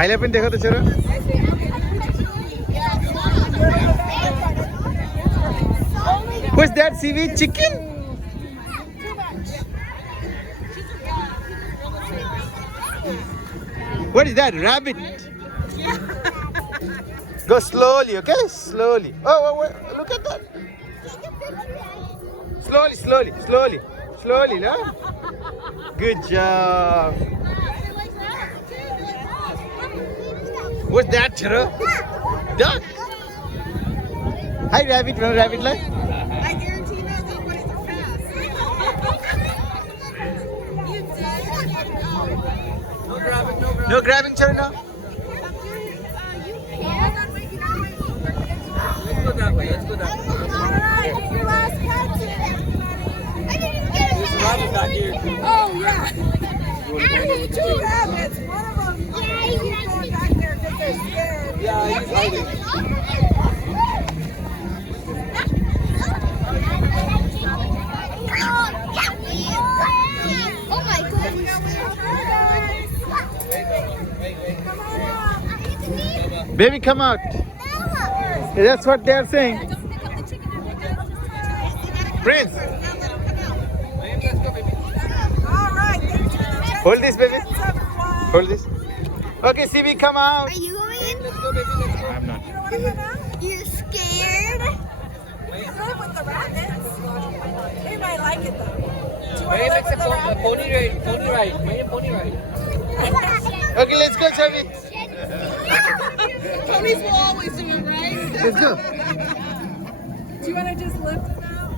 भाइलाई पनि देखो त छोरो What's that, Shivu? Chicken? What is that? Rabbit? Go slowly, okay? Slowly. Oh, look at that. Slowly, slowly, slowly. Slowly, no? Good job. What's that, charo? Duck. Hi, rabbit. No rabbit like? I guarantee no, they put it too fast. You did? No grabbing, no grabbing. No grabbing, charo, no? Let's go that way, let's go that way. Alright, it's your last catch. There's a rabbit back here. Oh, yeah. There's two rabbits. One of them is going back there because they're scared. Yeah, he's hiding. Oh my goodness. Come on up. Baby, come out. That's what they are saying. Prince, Alright, hold this, baby. everyone. Hold this. Okay, Shivu, come out. Are you going in? Let's go, baby, let's go. I'm not. You want to come out? You scared? I'm live with the rabbits. They might like it though. Do you want to live with the rabbits? Pony ride, pony ride. Wait, pony ride. Okay, let's go, Shivu. Ponies will always do it, right? Let's go. Do you want to just lift them out?